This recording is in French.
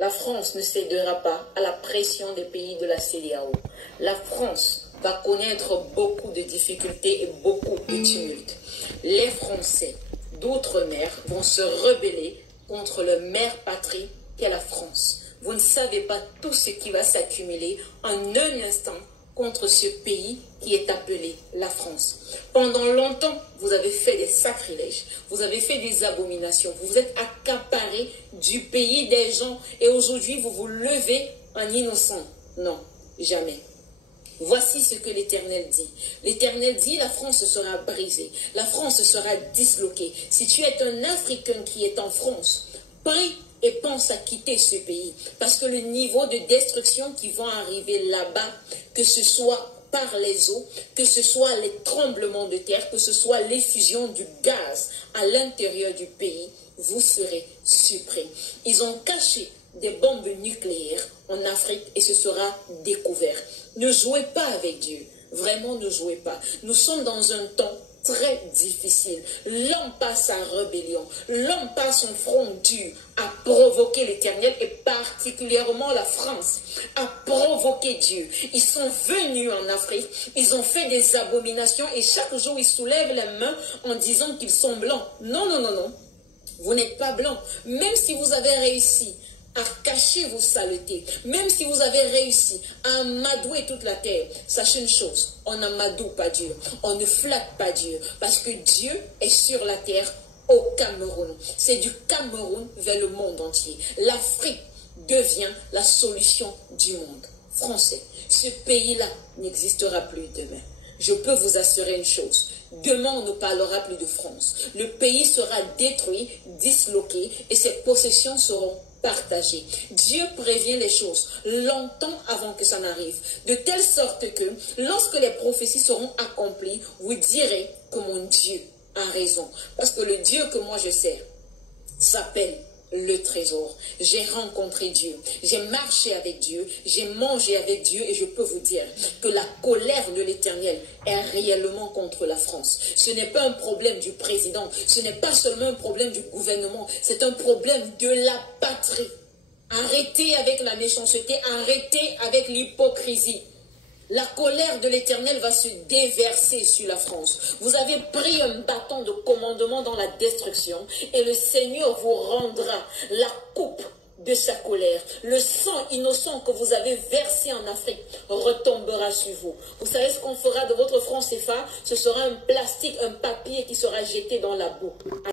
La France ne cédera pas à la pression des pays de la CEDEAO. La France va connaître beaucoup de difficultés et beaucoup de tumultes. Les Français d'outre-mer vont se rebeller contre leur mère patrie qu'est la France. Vous ne savez pas tout ce qui va s'accumuler en un instant contre ce pays qui est appelé la France. Pendant longtemps, vous avez fait des sacrilèges, vous avez fait des abominations, vous vous êtes accaparé du pays des gens et aujourd'hui vous vous levez en innocent. Non, jamais. Voici ce que l'Éternel dit. L'Éternel dit, la France sera brisée, la France sera disloquée. Si tu es un Africain qui est en France, prie et pense à quitter ce pays. Parce que le niveau de destruction qui va arriver là-bas, que ce soit par les eaux, que ce soit les tremblements de terre, que ce soit l'effusion du gaz à l'intérieur du pays, vous serez surpris. Ils ont caché des bombes nucléaires en Afrique et ce sera découvert. Ne jouez pas avec Dieu. Vraiment, ne jouez pas. Nous sommes dans un temps très difficile. L'homme passe sa rébellion. L'homme passe son front dur à provoquer l'Éternel et particulièrement la France, à provoquer Dieu. Ils sont venus en Afrique, ils ont fait des abominations et chaque jour ils soulèvent les mains en disant qu'ils sont blancs. Non, non, non, non. Vous n'êtes pas blanc. Même si vous avez réussi à cacher vos saletés, même si vous avez réussi à amadouer toute la terre, sachez une chose, on n'amadoue pas Dieu, on ne flatte pas Dieu, parce que Dieu est sur la terre au Cameroun. C'est du Cameroun vers le monde entier. L'Afrique devient la solution du monde français. Ce pays-là n'existera plus demain. Je peux vous assurer une chose, demain on ne parlera plus de France. Le pays sera détruit, disloqué et ses possessions seront partagées. Dieu prévient les choses longtemps avant que ça n'arrive. De telle sorte que lorsque les prophéties seront accomplies, vous direz que mon Dieu a raison. Parce que le Dieu que moi je sers s'appelle le trésor. J'ai rencontré Dieu, j'ai marché avec Dieu, j'ai mangé avec Dieu et je peux vous dire que la colère de l'Éternel est réellement contre la France. Ce n'est pas un problème du président, ce n'est pas seulement un problème du gouvernement, c'est un problème de la patrie. Arrêtez avec la méchanceté, arrêtez avec l'hypocrisie. La colère de l'Éternel va se déverser sur la France. Vous avez pris un bâton de commandement dans la destruction et le Seigneur vous rendra la coupe de sa colère. Le sang innocent que vous avez versé en Afrique retombera sur vous. Vous savez ce qu'on fera de votre franc CFA? Ce sera un plastique, un papier qui sera jeté dans la boue.